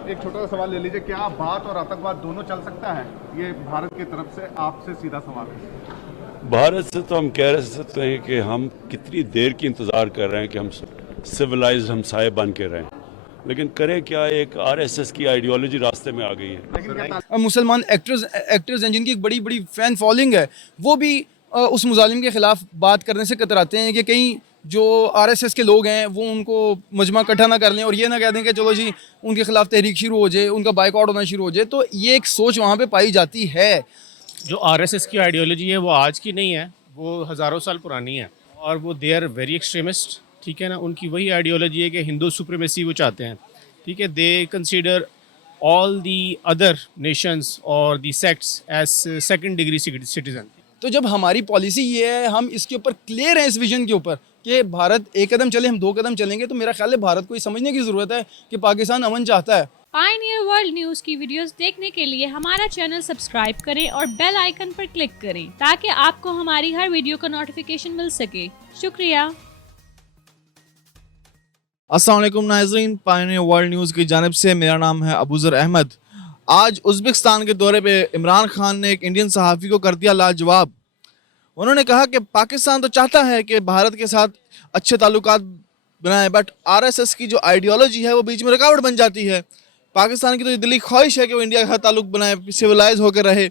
एक छोटा सा सवाल ले लीजिए, क्या बात और आतंकवाद दोनों चल सकता है? ये भारत की तरफ से आपसे सीधा सवाल है। भारत से तो हम कह सकते हैं कि हम कितनी देर की इंतज़ार कर रहे हैं कि हम सिविलाइज्ड हमसाये बन के रहें, लेकिन करें क्या, एक आरएसएस की आइडियोलॉजी रास्ते में आ गई है। मुसलमान एक्टर्स हैं जिनकी एक बड़ी बड़ी फ़ैन फॉलोइंग है, वो भी उस मुजालिम के ख़िलाफ़ बात करने से कतराते हैं कि कहीं जो आरएसएस के लोग हैं वो उनको मजमा इकट्ठा ना कर लें और ये ना कह दें कि चलो जी उनके ख़िलाफ़ तहरीक शुरू हो जाए, उनका बाइकआउट होना शुरू हो जाए। तो ये एक सोच वहाँ पे पाई जाती है। जो आरएसएस की आइडियोलॉजी है वो आज की नहीं है, वो हज़ारों साल पुरानी है और वो दे आर वेरी एक्सट्रीमिस्ट, ठीक है ना। उनकी वही आइडियोलॉजी है कि हिंदू सुप्रीमेसी वो चाहते हैं, ठीक है। They consider all the other nations और the sects as second degree citizen. तो जब हमारी पॉलिसी ये है, हम इसके ऊपर क्लियर हैं इस विजन के ऊपर कि भारत एक कदम चले हम दो कदम चलेंगे, तो मेरा ख्याल है भारत को ये समझने की ज़रूरत है कि पाकिस्तान अमन चाहता है। पायनियर वर्ल्ड न्यूज़ की वीडियोस देखने के लिए हमारा चैनल सब्सक्राइब करें और बेल आइकन पर क्लिक करें ताकि आपको हमारी हर वीडियो का नोटिफिकेशन मिल सके। शुक्रिया। अस्सलाम वालेकुम नाज़रीन, पायनियर वर्ल्ड न्यूज़ की जानिब से मेरा नाम है अबूज़र अहमद। आज उज़्बेकिस्तान के दौरे पे इमरान खान ने एक इंडियन सहाफ़ी को कर दिया लाजवाब। उन्होंने कहा कि पाकिस्तान तो चाहता है कि भारत के साथ अच्छे ताल्लुकात बनाए, बट आरएसएस की जो आइडियोलॉजी है वो बीच में रुकावट बन जाती है। पाकिस्तान की तो दिली ख्वाहिश है कि वो इंडिया के साथ ताल्लुक बनाए, सिविलाइज होकर रहे,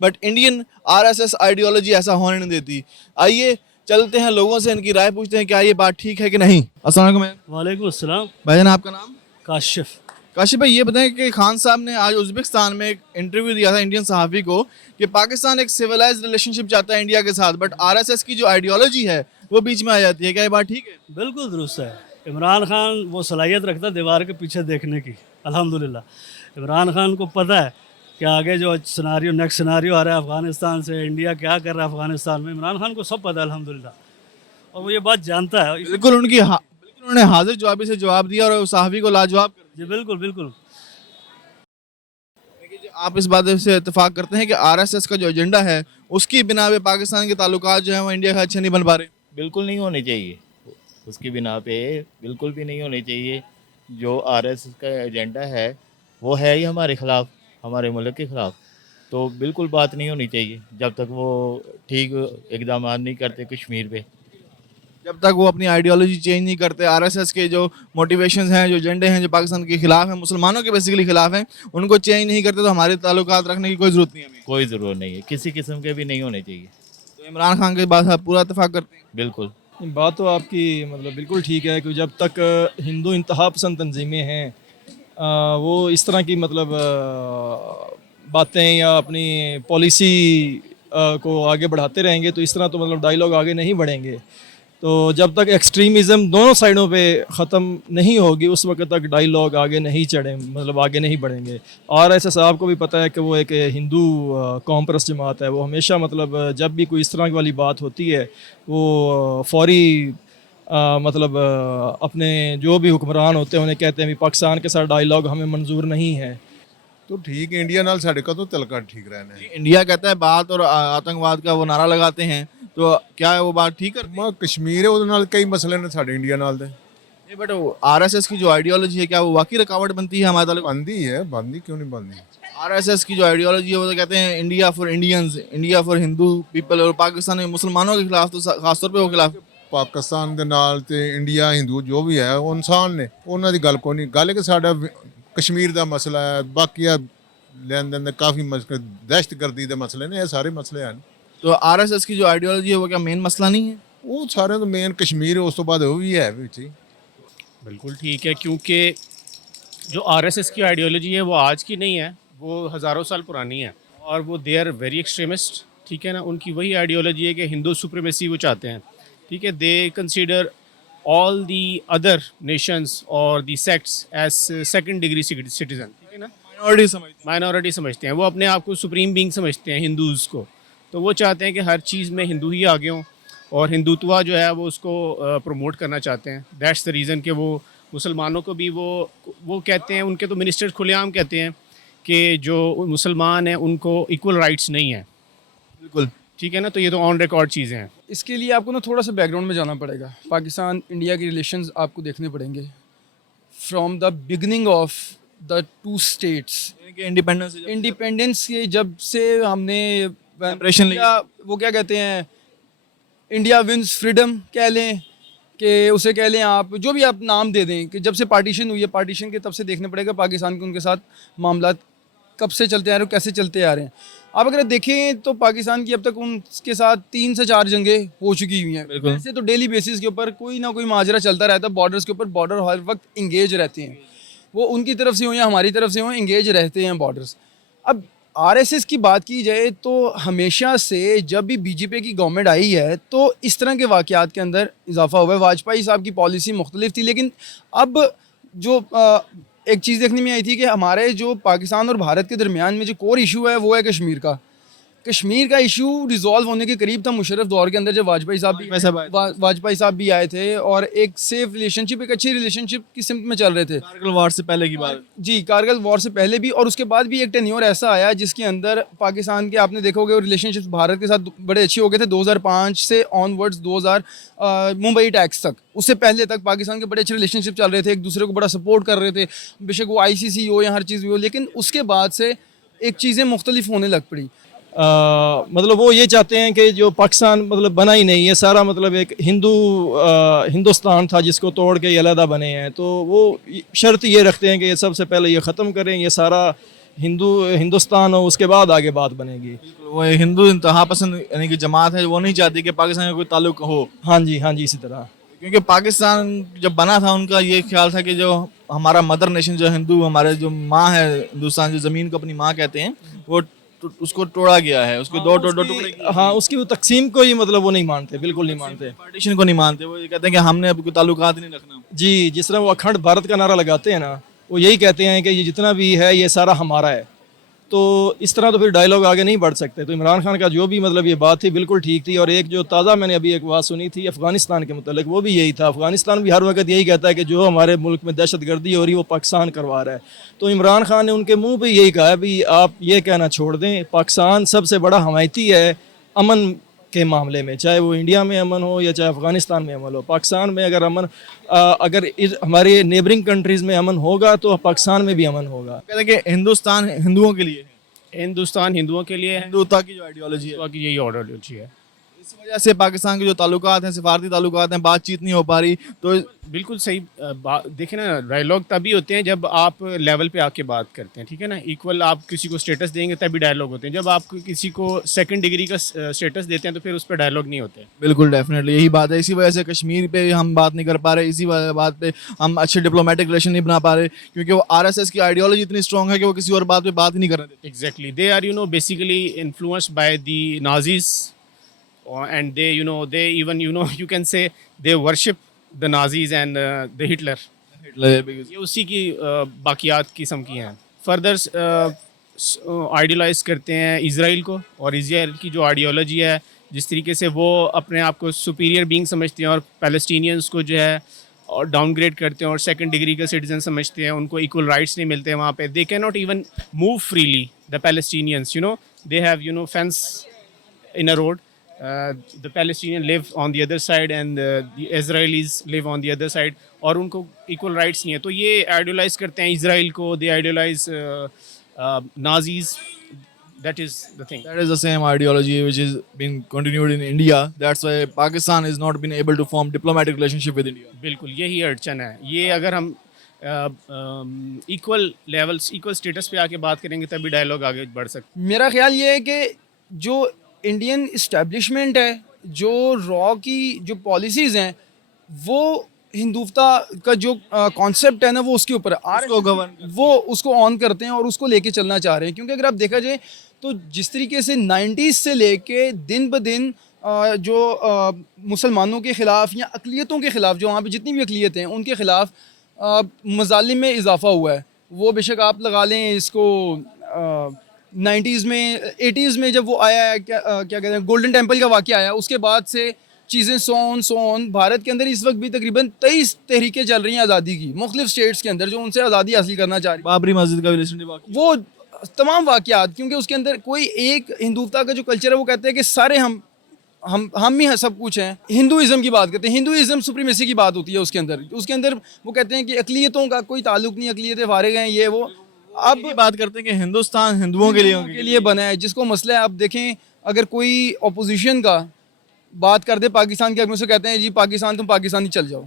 बट इंडियन आरएसएस आइडियोलॉजी ऐसा होने नहीं देती। आइए चलते हैं, लोगों से इनकी राय पूछते हैं क्या ये बात ठीक है कि नहीं। अस्सलाम वालेकुम। वालेकुम अस्सलाम। भाईजान आपका नाम? काशिफ। काशिफ भाई, ये बताएं कि खान साहब ने आज उज़्बेकिस्तान में एक इंटरव्यू दिया था इंडियन सहाफ़ी को कि पाकिस्तान एक सिविलाइज्ड रिलेशनशिप चाहता है इंडिया के साथ, बट आरएसएस की जो आइडियोलॉजी है वो बीच में आ जाती है। क्या ये बात ठीक है? बिल्कुल दुरुस्त है। इमरान खान वो सलाहियत रखता दीवार के पीछे देखने की। अल्हम्दुलिल्लाह इमरान खान को पता है कि आगे जो नेक्स्ट सिनारियो आ रहा है अफ़गानिस्तान से, इंडिया क्या कर रहा है अफ़गानिस्तान में, इमरान खान को सब पता है अल्हम्दुलिल्लाह, और वो ये बात जानता है। बिल्कुल उन्होंने हाजिर जवाबी से जवाब दिया और सहाफ़ी को लाजवाब कर जी बिल्कुल बिल्कुल। दिया। आप इस बात से इत्तेफाक करते हैं कि आरएसएस का जो एजेंडा है उसकी बिना पे पाकिस्तान के ताल्लुकात जो है वो इंडिया का अच्छे नहीं बन पा रहे? बिल्कुल नहीं होने चाहिए, उसकी बिना पे बिल्कुल भी नहीं होने चाहिए। जो आरएसएस का एजेंडा है वो है ही हमारे ख़िलाफ़, हमारे मुल्क के ख़िलाफ़, तो बिल्कुल बात नहीं होनी चाहिए जब तक वो ठीक इक़दाम नहीं करते कश्मीर पे। जब तक वो अपनी आइडियोलॉजी चेंज नहीं करते, आरएसएस के जो मोटिवेशंस हैं, जो एजेंडे हैं, जो पाकिस्तान के खिलाफ हैं, मुसलमानों के बेसिकली खिलाफ हैं, उनको चेंज नहीं करते, तो हमारे ताल्लुकात रखने की कोई ज़रूरत नहीं है। हमें कोई ज़रूरत नहीं है, किसी किस्म के भी नहीं होने चाहिए। तो इमरान खान की बात आप पूरा इत्तेफाक करते हैं? बिल्कुल। बात तो आपकी मतलब बिल्कुल ठीक है कि जब तक हिंदू इंतहा पसंद तंजीमें हैं वो इस तरह की मतलब बातें या अपनी पॉलिसी को आगे बढ़ाते रहेंगे, तो इस तरह तो मतलब डायलॉग आगे नहीं बढ़ेंगे। तो जब तक एक्सट्रीमिज़म दोनों साइडों पे ख़त्म नहीं होगी उस वक्त तक डायलॉग आगे नहीं चढ़े, मतलब आगे नहीं बढ़ेंगे। आरएसएस आपको भी पता है कि वो एक हिंदू कौम परस्त जमात है। वो हमेशा मतलब जब भी कोई इस तरह की वाली बात होती है वो फौरी मतलब अपने जो भी हुक्मरान होते हैं उन्हें कहते हैं भी पाकिस्तान के साथ डायलॉग हमें मंजूर नहीं है। तो ठीक है, इंडिया नाल साढ़े का तो तलका ठीक रहना है। इंडिया कहता है बात और आतंकवाद का वो नारा लगाते हैं, तो क्या है वो बात ठीक है? कश्मीर है, ਉਹਦੇ ਨਾਲ कई मसले ने साढ़े इंडिया नाल दे। नहीं, बट आरएसएस की जो आइडियोलॉजी है क्या वो वाकई रुकावट बनती है हमारे ताल्लुक? बनती है, बनती क्यों नहीं बनती? आरएसएस की जो आइडियोलॉजी है वो तो कहते हैं India for Indians, India for Hindu people, और पाकिस्तान में मुसलमानों के खिलाफ तो खासतौर पे वो खिलाफ। पाकिस्तान ਦੇ ਨਾਲ ਤੇ ਇੰਡੀਆ ਹਿੰਦੂ ਜੋ ਵੀ ਹੈ ਉਹ ਇਨਸਾਨ ਨੇ, ਉਹਨਾਂ ਦੀ ਗੱਲ ਕੋਈ ਨਹੀਂ। ਗੱਲ ਕਿ ਸਾਡਾ ਕਸ਼ਮੀਰ ਦਾ ਮਸਲਾ ਹੈ, ਬਾਕੀ ਆ ਲੈਣ ਦੇਣ ਦੇ ਕਾਫੀ ਮਸਲੇ, ਦਹਿਸ਼ਤਗਰਦੀ ਦੇ ਮਸਲੇ ਨੇ, ਇਹ ਸਾਰੇ ਮਸਲੇ ਹਨ। तो आरएसएस की जो आइडियोलॉजी है वो क्या मेन मसला नहीं है? ਉਹ ਸਾਰਿਆਂ ਤੋਂ ਮੇਨ ਕਸ਼ਮੀਰ ਹੈ, ਉਸ ਤੋਂ ਬਾਅਦ ਉਹ ਵੀ ਹੈ ਵਿੱਚ ਹੀ। बिल्कुल ठीक है, क्योंकि जो आरएसएस की आइडियोलॉजी है वो आज की नहीं है, वो हज़ारों साल पुरानी है और वो दे आर वेरी एक्सट्रीमिस्ट, ठीक है ना। उनकी वही आइडियोलॉजी है कि हिंदू सुप्रीमेसी वो चाहते हैं, ठीक है। They consider all the other nations और the sects as second degree citizen, ठीक है ना। माइनॉरिटी समझते हैं, वो अपने आप को सुप्रीम बीइंग समझते हैं हिंदूज़ को। तो वो चाहते हैं कि हर चीज़ में हिंदू ही आगे हों और हिंदुत्व जो है वो उसको प्रमोट करना चाहते हैं। दैट्स द रीज़न कि वो मुसलमानों को भी वो कहते हैं, उनके तो मिनिस्टर खुलेआम कहते हैं कि जो मुसलमान हैं उनको इक्वल राइट्स नहीं है। बिल्कुल ठीक है ना, तो ये तो ऑन रिकॉर्ड चीज़ें हैं। इसके लिए आपको ना थोड़ा सा बैकग्राउंड में जाना पड़ेगा। पाकिस्तान इंडिया के रिलेशंस आपको देखने पड़ेंगे from the beginning of the two states. Independence independence के जब से हमने Separation ली। वो क्या कहते हैं, इंडिया विंस फ्रीडम कह लें कि उसे कह लें, आप जो भी आप नाम दे दें, कि जब से पार्टीशन हुई है, पार्टीशन के तब से देखना पड़ेगा पाकिस्तान के उनके साथ मामला कब से चलते आ रहे हैं, कैसे चलते आ रहे हैं। आप अगर देखें तो पाकिस्तान की अब तक उनके साथ 3 से 4 जंगें हो चुकी हुई हैं। बिल्कुल। ऐसे तो डेली बेसिस के ऊपर कोई ना कोई माजरा चलता रहता है बॉर्डर्स के ऊपर, बॉर्डर हर वक्त इंगेज रहते हैं, वो उनकी तरफ से हो या हमारी तरफ से हो, इंगेज रहते हैं बॉर्डर्स। अब आरएसएस की बात की जाए तो हमेशा से जब भी बीजेपी की गवर्नमेंट आई है तो इस तरह के वाक़यात के अंदर इजाफा हुआ है। वाजपेयी साहब की पॉलिसी मुख्तलिफ थी, लेकिन अब जो एक चीज़ देखने में आई थी कि हमारे जो पाकिस्तान और भारत के दरमियान में जो कोर इशू है वो है कश्मीर का इशू रिजॉल्व होने के करीब था मुशर्रफ दौर के अंदर, जब वाजपेयी साहब भी आए थे और एक सेफ रिलेशनशिप, एक अच्छी रिलेशनशिप की सिमत में चल रहे थे। कारगिल वॉर से पहले की बात। जी, कारगिल वॉर से पहले भी, और उसके बाद भी एक टेन्योर ऐसा आया जिसके अंदर पाकिस्तान के, आपने देखा होगा, रिलेशनशिप भारत के साथ बड़े अच्छे हो गए थे 2005 से ऑनवर्ड्स 2000 मुंबई अटैक्स तक। उससे पहले तक पाकिस्तान के बड़े अच्छे रिलेशनशिप चल रहे थे, एक दूसरे को बड़ा सपोर्ट कर रहे थे, बेशक वो ICC हो या हर चीज़ भी हो। लेकिन उसके बाद से एक चीज़ें मुख्तलिफ होने लग पड़ी। मतलब वो ये चाहते हैं कि जो पाकिस्तान मतलब बना ही नहीं है, सारा मतलब एक हिंदुस्तान था जिसको तोड़ के ये अलहदा बने हैं, तो वो शर्त ये रखते हैं कि ये सबसे पहले ये ख़त्म करें, ये सारा हिंदुस्तान हो, उसके बाद आगे बात बनेगी। वो हिंदू इंतहा पसंद यानी कि जमात है, वो नहीं चाहती कि पाकिस्तान का कोई ताल्लुक हो। हाँ जी, इसी तरह। क्योंकि पाकिस्तान जब बना था उनका ये ख्याल था कि जो हमारा मदर नेशन जो हिंदू, हमारे जो माँ है हिंदुस्तान, जो ज़मीन को अपनी माँ कहते हैं, वो उसको तोड़ा गया है, उसको दो टुकड़े। हाँ, उसकी वो तकसीम को ही मतलब वो नहीं मानते, बिल्कुल नहीं मानते, पार्टीशन को नहीं मानते। वो ये कहते हैं कि हमने अब कोई ताल्लुकात ही नहीं रखना। जी, जिस तरह वो अखंड भारत का नारा लगाते हैं ना, वो यही कहते हैं कि ये जितना भी है ये सारा हमारा है। तो इस तरह तो फिर डायलॉग आगे नहीं बढ़ सकते। तो इमरान खान का जो भी मतलब ये बात थी बिल्कुल ठीक थी। और एक जो ताज़ा मैंने अभी एक बात सुनी थी अफ़गानिस्तान के मतलब, वो भी यही था। अफ़गानिस्तान भी हर वक्त यही कहता है कि जो हमारे मुल्क में दहशत गर्दी हो रही है वो पाकिस्तान करवा रहा है। तो इमरान खान ने उनके मुंह पे यही कहा है भी आप ये कहना छोड़ दें, पाकिस्तान सबसे बड़ा हमायती है अमन के मामले में, चाहे वो इंडिया में अमन हो या चाहे अफ़गानिस्तान में अमन हो। पाकिस्तान में अगर अमन अगर हमारे नेबरिंग कंट्रीज़ में अमन होगा तो पाकिस्तान में भी अमन होगा। कहते हैं कि हिंदुस्तान हिंदुओं के लिए है, हिंदुस्तान हिंदुओं के लिए है, हिंदुत्व की जो आइडियोलॉजी है, की यही आइडियोलॉजी है। इस वजह से पाकिस्तान के जो ताल्लुकात हैं, सिफारती ताल्लुकात हैं, बातचीत नहीं हो पा रही। तो बिल्कुल सही देखें ना, डायलॉग तभी होते हैं जब आप लेवल पे आके बात करते हैं, ठीक है ना। इक्वल आप किसी को स्टेटस देंगे तभी डायलॉग होते हैं। जब आप किसी को सेकंड डिग्री का स्टेटस देते हैं तो फिर उस पर डायलॉग नहीं होते। बिल्कुल, डेफिनेटली यही बात है। इसी वजह से कश्मीर पे हम बात नहीं कर पा रहे, इसी बात पे हम अच्छे डिप्लोमेटिक रिलेशन नहीं बना पा रहे, क्योंकि वो RSS की आइडियोलॉजी इतनी स्ट्रॉन्ग है कि वो किसी और बात पे बात ही नहीं कर रहे। Exactly, they are basically influenced by the Nazis and they they even you can say they worship the Nazis and the Hitler. ये उसी की बाकियात किस्म की हैं। फर्दर आइडियलाइज करते हैं इजराइल को, और इजराइल की जो आइडियोलॉजी है, जिस तरीके से वो अपने आप को सुपीरियर बीइंग समझते हैं और पैलेस्टीनियंस को जो है और डाउनग्रेड करते हैं और सेकंड डिग्री का सिटीजन समझते हैं, उनको इक्वल राइट्स नहीं मिलते हैं वहाँ पे। They can not even move freely, the Palestinians they have fence in a road. The Palestinians live on the other side and the Israelis live on the other side, और उनको equal rights नहीं है। तो ये idealise करते हैं Israel को, they idealize Nazis. That is the thing. That is the same ideology which is being continued in India. That's why Pakistan has not been able to form diplomatic relationship with India. बिल्कुल यही अड़चन है। ये अगर हम equal levels, equal status पे आके बात करेंगे तभी डायलॉग आगे बढ़ सकते। मेरा ख्याल ये है कि जो इंडियन इस्टेब्लिशमेंट है, जो रॉ की जो पॉलिसीज़ हैं, वो हिंदुत्व का जो कॉन्सेप्ट है ना, वो उसके ऊपर वो उसको ऑन करते हैं और उसको लेके चलना चाह रहे हैं। क्योंकि अगर आप देखा जाए तो जिस तरीके से 90s से लेके दिन ब दिन जो मुसलमानों के ख़िलाफ़ या अक़लियतों के ख़िलाफ़, जो वहाँ पे जितनी भी अक़लियतें हैं उनके ख़िलाफ़ मज़ालिम में इजाफ़ा हुआ है। वो बेशक आप लगा लें इसको 90s में, 80s में जब वो आया है, क्या कहते हैं, गोल्डन टेम्पल का वाक़या आया, उसके बाद से चीज़ें सो ऑन भारत के अंदर इस वक्त भी तकरीबन 23 तहरीकें चल रही हैं आज़ादी की, मुख्तलिफ स्टेट्स के अंदर, जो उनसे आज़ादी हासिल करना चाह रही है। बाबरी मस्जिद का भी वो तमाम वाक़यात, क्योंकि उसके अंदर कोई एक हिंदुत्व का जो कल्चर है वो कहते हैं कि सारे हम हम ही सब कुछ हैं। हिंदुइज्म की बात करते हैं, हिंदुइज्म सुप्रीमेसी की बात होती है उसके अंदर वो कहते हैं कि अक़लियतों का कोई ताल्लुक नहीं, अक़लियतें फारिग हैं, ये वो। अब ये बात करते हैं कि हिंदुस्तान हिंदुओं के लिए बना है, जिसको मसला है। अब देखें, अगर कोई अपोजिशन का बात कर दे पाकिस्तान के, से कहते हैं जी पाकिस्तान, तुम पाकिस्तान ही चल जाओ,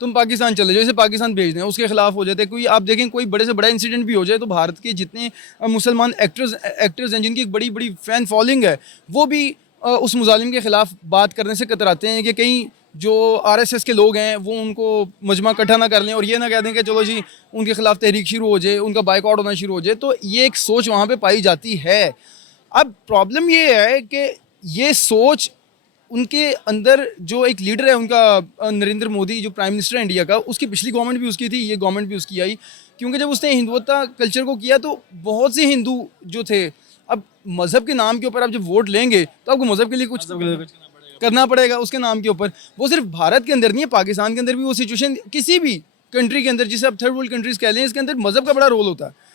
तुम पाकिस्तान चले जाओ, इसे पाकिस्तान भेज दें, उसके खिलाफ हो जाते हैं। कोई आप देखें कोई बड़े से बड़ा इंसिडेंट भी हो जाए तो भारत के जितने मुसलमान एक्टर्स हैं जिनकी एक बड़ी बड़ी फ़ैन फॉलोइंग है, वो भी उस मुजालिम के ख़िलाफ़ बात करने से कतराते हैं कि कहीं जो आरएसएस के लोग हैं वो उनको मजमा इकट्ठा ना कर लें और ये ना कह दें कि चलो जी उनके ख़िलाफ़ तहरीक शुरू हो जाए, उनका बाइकआउट होना शुरू हो जाए। तो ये एक सोच वहाँ पे पाई जाती है। अब प्रॉब्लम ये है कि ये सोच उनके अंदर जो एक लीडर है उनका नरेंद्र मोदी, जो प्राइम मिनिस्टर है इंडिया का, उसकी पिछली गवर्नमेंट भी उसकी थी, ये गवर्नमेंट भी उसकी आई, क्योंकि जब उसने हिंदुत्व कल्चर को किया तो बहुत से हिंदू जो थे, अब मज़हब के नाम के ऊपर आप जब वोट लेंगे तो आपको मज़हब के लिए कुछ करना पड़ेगा उसके नाम के ऊपर। वो सिर्फ भारत के अंदर नहीं है, पाकिस्तान के अंदर भी वो सिचुएशन, किसी भी कंट्री के अंदर, जिसे आप थर्ड वर्ल्ड कंट्रीज़ कह लें, इसके अंदर मज़हब का बड़ा रोल होता है।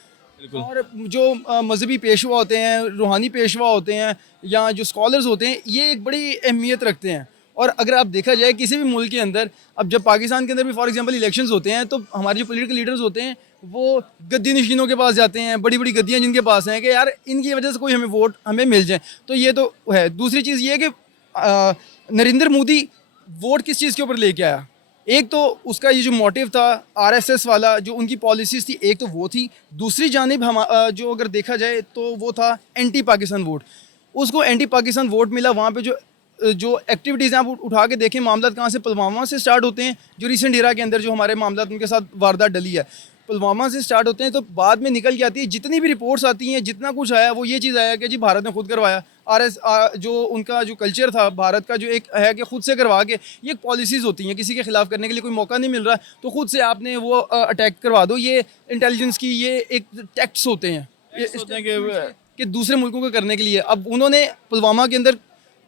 और जो मजहबी पेशवा होते हैं, रूहानी पेशवा होते हैं या जो स्कॉलर्स होते हैं, ये एक बड़ी अहमियत रखते हैं। और अगर आप देखा जाए किसी भी मुल्क के अंदर, अब जब पाकिस्तान के अंदर भी फॉर एग्जांपल इलेक्शंस होते हैं तो हमारे जो पॉलिटिकल लीडर्स होते हैं वो गद्दी नशीनों के पास जाते हैं, बड़ी बड़ी गद्दियाँ जिनके पास हैं, कि यार इनकी वजह से कोई हमें वोट हमें मिल जाए। तो ये तो है। दूसरी चीज़ ये है कि नरेंद्र मोदी वोट किस चीज़ के ऊपर लेके आया। एक तो उसका ये जो मोटिव था आरएसएस वाला, जो उनकी पॉलिसीज़ थी, एक तो वो थी। दूसरी जानिब हम जो अगर देखा जाए तो वो था एंटी पाकिस्तान वोट। उसको एंटी पाकिस्तान वोट मिला। वहाँ पे जो एक्टिविटीज़ हैं आप उठा के देखें, मामला कहाँ से, पुलवामा से स्टार्ट होते हैं। जो रिसेंट एरा के अंदर जो हमारे मामला उनके साथ वारदात डली है, पुलवामा से स्टार्ट होते हैं, तो बाद में निकल के आती है जितनी भी रिपोर्ट्स आती हैं, जितना कुछ आया वो ये चीज़ आया कि जी भारत ने खुद करवाया। जो उनका जो कल्चर था भारत का, जो एक है कि खुद से करवा के, ये एक पॉलिसीज़ होती हैं, किसी के खिलाफ करने के लिए कोई मौका नहीं मिल रहा तो खुद से आपने वो अटैक करवा दो। ये इंटेलिजेंस की ये एक टैक्ट्स होते हैं कि दूसरे मुल्कों को करने के लिए। अब उन्होंने पुलवामा के अंदर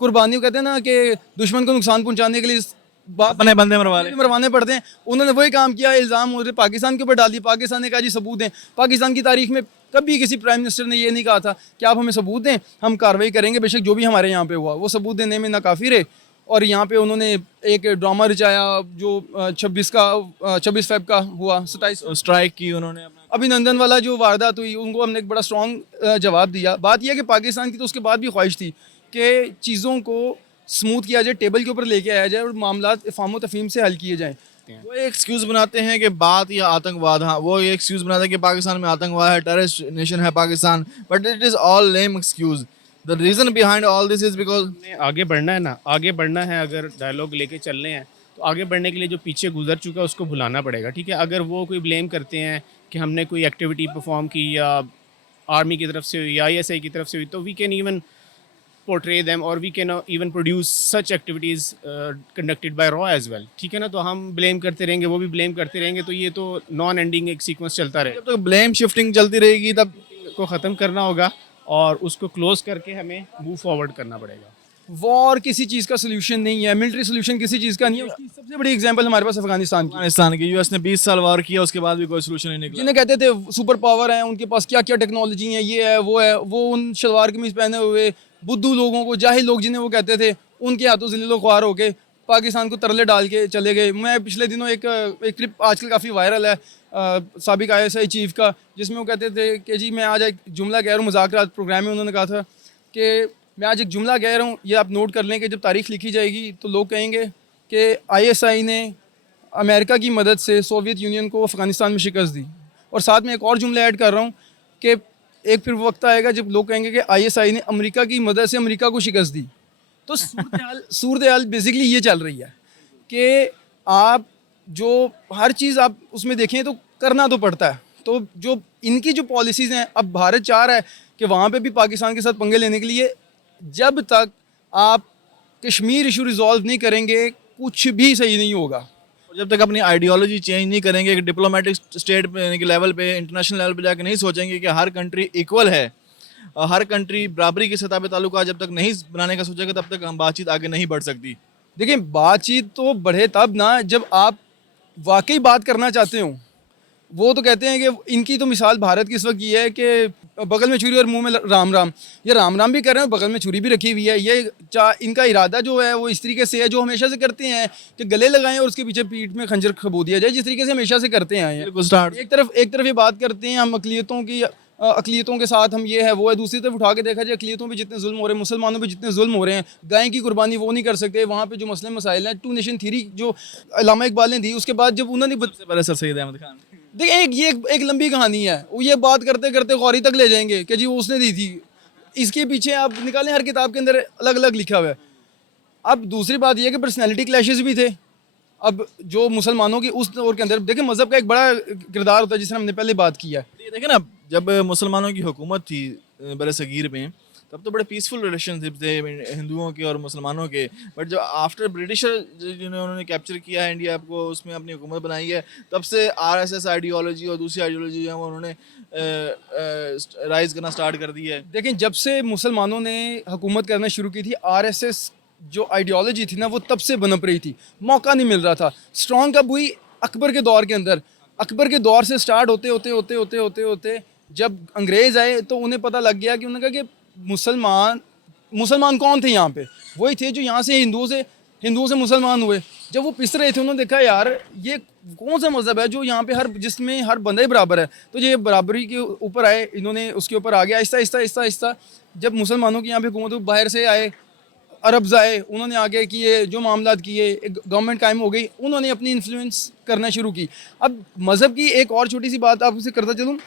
कुर्बानी, कहते हैं ना कि दुश्मन को नुकसान पहुँचाने के लिए अपने बंदे मरवाने पड़ते हैं, उन्होंने वही काम किया। इल्ज़ाम उन्होंने पाकिस्तान के ऊपर डाल दिया। पाकिस्तान ने कहा जी सबूत दें। पाकिस्तान की तारीख में कभी किसी प्राइम मिनिस्टर ने ये नहीं कहा था कि आप हमें सबूत दें, हम कार्रवाई करेंगे, बेशक जो भी हमारे यहाँ पे हुआ। वो सबूत देने में नाकाफ़ी रहे और यहाँ पे उन्होंने एक ड्रामा रचाया जो 26 फ़रवरी का हुआ, 27 स्ट्राइक की उन्होंने। अभिनंदन वाला जो वारदात हुई, उनको हमने एक बड़ा स्ट्रॉन्ग जवाब दिया। बात यह है कि पाकिस्तान की तो उसके बाद भी ख्वाहिश थी कि चीज़ों को स्मूथ किया जाए, टेबल के ऊपर लेके आया जाए और मामला इफ़ाम तफ़हीम से हल किए जाएँ। वो एक एक्सक्यूज़ बनाते हैं कि बात या आतंकवाद, हाँ वो ये एक्सक्यूज़ बनाते हैं कि पाकिस्तान में आतंकवाद है, टेररिस्ट नेशन है Pakistan, but it is all lame excuse. The reason behind all this is because आगे बढ़ना है ना, आगे बढ़ना है। अगर डायलॉग लेके चल रहे हैं तो आगे बढ़ने के लिए जो पीछे गुजर चुका है उसको भुलाना पड़ेगा, ठीक है। अगर वो कोई ब्लेम करते हैं कि हमने कोई एक्टिविटी परफॉर्म की या आर्मी की तरफ से हुई या ISI की तरफ से हुई, तो we can even portray them or we can even produce such activities conducted by RAW as well, ठीक है ना। तो हम ब्लेम करते रहेंगे, वो भी ब्लेम करते रहेंगे, तो ये तो नॉन एंडिंग एक सीक्वेंस चलता रहेगा। जब तक ब्लेम शिफ्टिंग चलती रहेगी तब को ख़त्म करना होगा और उसको क्लोज करके हमें मूव फॉरवर्ड करना पड़ेगा। वॉर किसी चीज़ का सोल्यूशन नहीं है, मिलिट्री सोल्यूशन किसी चीज़ का नहीं है। उसकी सबसे बड़ी एग्जांपल हमारे पास अफगानिस्तान की। US ने 20 साल वार किया, उसके बाद भी कोई सोल्यूशन नहीं निकला। जिन्हें कहते थे सुपर पावर है, उनके पास क्या क्या टेक्नोलॉजी है, ये है, वो उन शलवार कमीज पहने हुए बुद्धू लोगों को, जाहिल लोग जिन्हें वो कहते थे, उनके हाथों से ज़लीलो ख्वार होके पाकिस्तान को तरले डाल के चले गए। मैं पिछले दिनों एक क्लिप आजकल काफ़ी वायरल है साबिक ISI चीफ का, जिसमें वो कहते थे कि जी मैं आज एक जुमला कह रहा हूँ, मुज़ाकरात प्रोग्राम में उन्होंने कहा था कि मैं आज एक जुमला कह रहा हूँ, ये आप नोट कर लें कि जब तारीख़ लिखी जाएगी तो लोग कहेंगे कि ISI ने अमेरिका की मदद से सोवियत यूनियन को अफ़गानिस्तान में शिकस्त दी। और साथ में एक और जुमला ऐड कर रहा हूँ कि एक फिर वक्त आएगा जब लोग कहेंगे कि ISI ने अमेरिका की मदद से अमेरिका को शिकस्त दी। तो सूरत हाल बेसिकली ये चल रही है कि आप जो हर चीज़ आप उसमें देखें तो करना तो पड़ता है। तो जो इनकी जो पॉलिसीज़ हैं, अब भारत चाह रहा है कि वहाँ पे भी पाकिस्तान के साथ पंगे लेने के लिए, जब तक आप कश्मीर इशू रिजॉल्व नहीं करेंगे कुछ भी सही नहीं होगा। जब तक अपनी आइडियोलॉजी चेंज नहीं करेंगे, एक डिप्लोमेटिक स्टेट पे के लेवल पे, इंटरनेशनल लेवल पे जाके नहीं सोचेंगे कि हर कंट्री इक्वल है, हर कंट्री बराबरी की सतह पे ताल्लुका जब तक नहीं बनाने का सोचेगा तब तक हम बातचीत आगे नहीं बढ़ सकती। देखिए बातचीत तो बढ़े तब ना जब आप वाकई बात करना चाहते हो। वो तो कहते हैं कि इनकी तो मिसाल भारत की इस वक्त ये है कि बगल में छुरी और मुंह में राम राम, ये राम राम भी कर रहे हैं, बगल में छुरी भी रखी हुई है। ये इनका इरादा जो है वो इस तरीके से है जो हमेशा से करते हैं कि गले लगाएं और उसके पीछे पीठ में खंजर खबो दिया जाए, जिस तरीके से हमेशा से करते हैं। एक तरफ ये बात करते हैं हम अकलियतों के साथ हम ये है वो है, दूसरी तरफ उठा के देखा जाए अकलियतों पे जितने जुल्म हो रहे हैं, मुसलमानों पे जितने जुल्म हो रहे हैं, गाय की कुर्बानी वो नहीं कर सकते। वहाँ पे जो मसले मसाइल हैं, 2 नेशन थ्योरी जो अल्लामा इकबाल ने दी, उसके बाद जब उन्होंने पहले सर सैयद अहमद खान, देखिए एक लंबी कहानी है, वो ये बात करते करते गौरी तक ले जाएंगे कि जी वो उसने दी थी। इसके पीछे आप निकालें, हर किताब के अंदर अलग अलग लिखा हुआ है। अब दूसरी बात यह कि पर्सनैलिटी क्लैशेस भी थे। अब जो मुसलमानों की उस दौर के अंदर देखिए मज़हब का एक बड़ा किरदार होता है, जिसने हमने पहले बात किया है। ये देखें ना, जब मुसलमानों की हुकूमत थी बरसगीर में, तब तो बड़े पीसफुल रिलेशनशिप थे हिंदुओं के और मुसलमानों के। बट जब आफ्टर ब्रिटिशर जिन्होंने उन्होंने कैप्चर किया है इंडिया को, उसमें अपनी हुकूमत बनाई है, तब से आरएसएस आइडियोलॉजी और दूसरी आइडियोलॉजी जो है वो उन्होंने राइज करना स्टार्ट कर दी है। लेकिन जब से मुसलमानों ने हुकूमत करना शुरू की थी, आरएसएस जो आइडियोलॉजी थी ना वो तब से बनप रही थी, मौका नहीं मिल रहा था। स्ट्रॉन्ग कब हुई? अकबर के दौर के अंदर। अकबर के दौर से स्टार्ट होते होते होते होते होते होते जब अंग्रेज़ आए तो उन्हें पता लग गया कि उन्होंने कहा कि मुसलमान कौन थे यहाँ पे? वही थे जो यहाँ से हिंदुओं से मुसलमान हुए। जब वो पिस रहे थे उन्होंने देखा यार ये कौन सा मज़हब है जो यहाँ पे जिसमें हर बंदा ही बराबर है। तो ये बराबरी के ऊपर आए, इन्होंने उसके ऊपर आगे आहिस्ता जब मुसलमानों की यहाँ पे हुकूमत बाहर से आए, अरब्स आए, उन्होंने आगे किए जो मामलात किए, एक गवर्नमेंट कायम हो गई, उन्होंने अपनी इन्फ्लुएंस करना शुरू की। अब मज़हब की एक और छोटी सी बात आपसे करता चलूँ,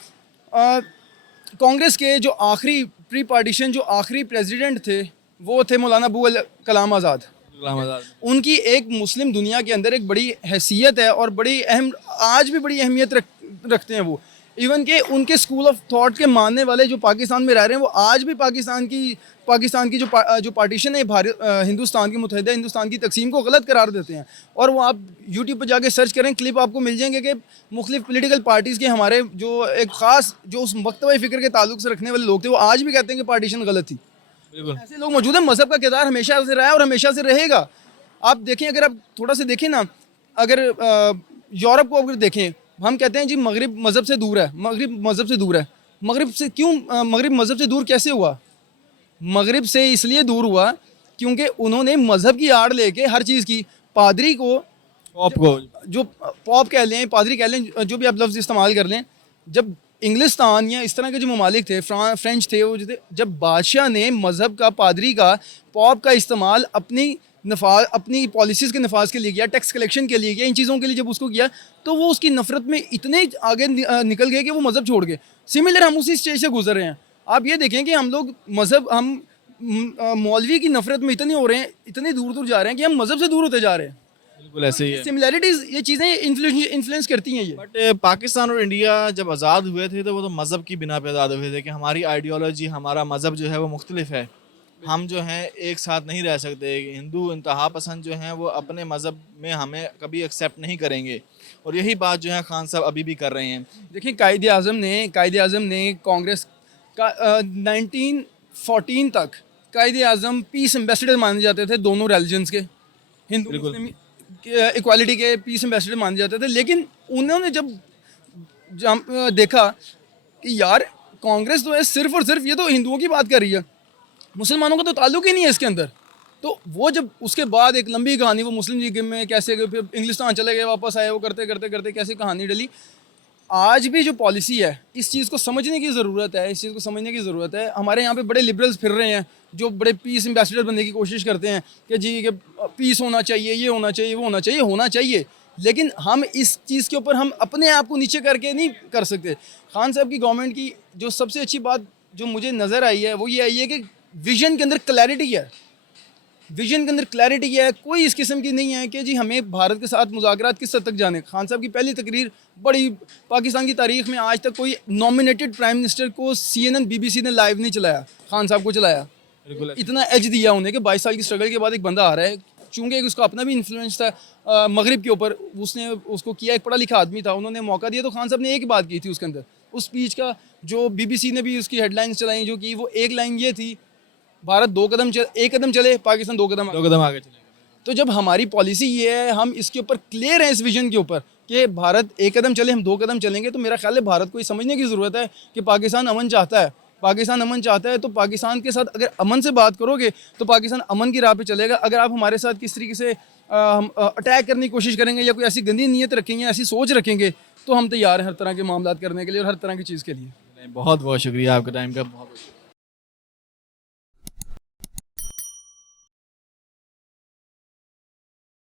कांग्रेस के जो आखिरी प्री पार्टीशन जो आखिरी प्रेसिडेंट थे वो थे मौलाना अबू कलाम आज़ाद। उनकी एक मुस्लिम दुनिया के अंदर एक बड़ी हैसियत है और बड़ी अहम, आज भी बड़ी अहमियत रखते हैं वो। इवन के उनके स्कूल ऑफ थॉट के मानने वाले जो पाकिस्तान में रह रहे हैं वो आज भी पाकिस्तान की जो पार्टीशन है हिंदुस्तान की मुत्तहिदा हिंदुस्तान की तकसीम को गलत करार देते हैं। और वो आप यूट्यूब पर जाके सर्च करें, क्लिप आपको मिल जाएंगे कि मुख्तलिफ पोलिटिकल पार्टीज़ के हमारे जो एक ख़ास जो उस मकतबा फ़िक्र के ताल्लुक से रखने वाले लोग थे वो आज भी कहते हैं कि पार्टीशन गलत थी। ऐसे लोग मौजूद हैं। मज़हब का किरदार हमेशा से रहा है और हमेशा से रहेगा। आप देखें, अगर आप थोड़ा सा देखें ना, अगर यूरोप को अगर देखें, हम कहते हैं जी मगरिब मज़हब से दूर है, मगरिब मज़हब से दूर है। मगरिब से क्यों? मगरिब मज़हब से दूर कैसे हुआ? मगरिब से इसलिए दूर हुआ क्योंकि उन्होंने मज़हब की आड़ लेके हर चीज़ की, पादरी को जो पॉप कह लें, पादरी कह लें, जो भी आप लफ्ज़ इस्तेमाल कर लें, जब इंग्लिस्तान या इस तरह के जो ममालिक थे, फ्रेंच थे, वो जब बादशाह ने मज़हब का, पादरी का, पॉप का इस्तेमाल अपनी पॉलिसीज़ के नफाज के लिए किया, टैक्स कलेक्शन के लिए किया, इन चीज़ों के लिए जब उसको किया तो वो उसकी नफ़रत में इतने आगे निकल गए कि वो मज़हब छोड़ गए। सिमिलर हम उसी स्टेज से गुजर रहे हैं। आप ये देखें कि हम लोग मौलवी की नफ़रत में इतने हो रहे हैं, इतने दूर दूर जा रहे हैं कि हम मज़हब से दूर होते जा रहे हैं। बिल्कुल ऐसे ही है। सिमिलैरिटीज़, ये चीज़ें इन्फ्लुएंस करती हैं ये। बट पाकिस्तान और इंडिया जब आज़ाद हुए थे तो वो तो मज़हब की बिना पे आज़ाद हुए थे कि हमारी आइडियोलॉजी, हमारा मज़हब जो है वो मुख्तलिफ है, हम जो हैं एक साथ नहीं रह सकते। हिंदू इंतहा पसंद जो हैं वो अपने मज़हब में हमें कभी एक्सेप्ट नहीं करेंगे, और यही बात जो है खान साहब अभी भी कर रहे हैं। देखिए कायदे आज़म ने कांग्रेस का 1914 तक कायदे आज़म पीस एम्बेसडर माने जाते थे दोनों रिलीजन्स के, हिंदू मुस्लिम इक्वालिटी के पीस एम्बेसडर माने जाते थे। लेकिन उन्होंने जब देखा कि यार कांग्रेस तो है सिर्फ और सिर्फ ये तो हिंदुओं की बात कर रही है, मुसलमानों का तो ताल्लुक ही नहीं है इसके अंदर, तो वो जब उसके बाद एक लंबी कहानी, वो मुस्लिम लीग में कैसे गए, फिर इंग्लिस्तान चले गए, वापस आए, वो करते करते करते कैसे कहानी डली। आज भी जो पॉलिसी है, इस चीज़ को समझने की ज़रूरत है। हमारे यहाँ पे बड़े लिबरल्स फिर रहे हैं जो बड़े पीस एम्बेसडर बनने की कोशिश करते हैं कि जी कि पीस होना चाहिए, ये होना चाहिए, वो होना चाहिए। लेकिन हम इस चीज़ के ऊपर हम अपने आप को नीचे करके नहीं कर सकते। खान साहब की गवर्नमेंट की जो सबसे अच्छी बात जो मुझे नज़र आई है वो ये आई है कि विजन के अंदर क्लैरिटी है। कोई इस किस्म की नहीं है कि जी हमें भारत के साथ मुज़ाकरात किस हद तक जाने। खान साहब की पहली तकरीर बड़ी, पाकिस्तान की तारीख में आज तक कोई नॉमिनेटेड प्राइम मिनिस्टर को CNN BBC ने लाइव नहीं चलाया, खान साहब को चलाया। इतना एज दिया उन्हें कि 22 साल की स्ट्रगल के बाद एक बंदा आ रहा है, चूँकि उसका अपना भी इन्फ्लुएंस था मगरिब के ऊपर, उसने उसको किया, एक पढ़ा लिखा आदमी था, उन्होंने मौका दिया। तो खान साहब ने एक ही बात की थी उसके अंदर, उस स्पीच का जो BBC ने भी उसकी हेडलाइंस चलाई जो की, वो एक लाइन ये थी, भारत एक कदम चले, पाकिस्तान दो कदम आगे चले। तो जब हमारी पॉलिसी ये है, हम इसके ऊपर क्लियर हैं, इस विजन के ऊपर कि भारत एक कदम चले, हम 2 कदम चलेंगे, तो मेरा ख्याल है भारत को ये समझने की ज़रूरत है कि पाकिस्तान अमन चाहता है। पाकिस्तान अमन चाहता है, तो पाकिस्तान के साथ अगर अमन से बात करोगे तो पाकिस्तान अमन की राह पे चलेगा। अगर आप हमारे साथ किस तरीके से अटैक करने की कोशिश करेंगे या कोई ऐसी गंदी नीयत रखेंगे, ऐसी सोच रखेंगे, तो हम तैयार हैं हर तरह के मामलात करने के लिए और हर तरह की चीज़ के लिए। बहुत बहुत शुक्रिया आपके टाइम का, बहुत बहुत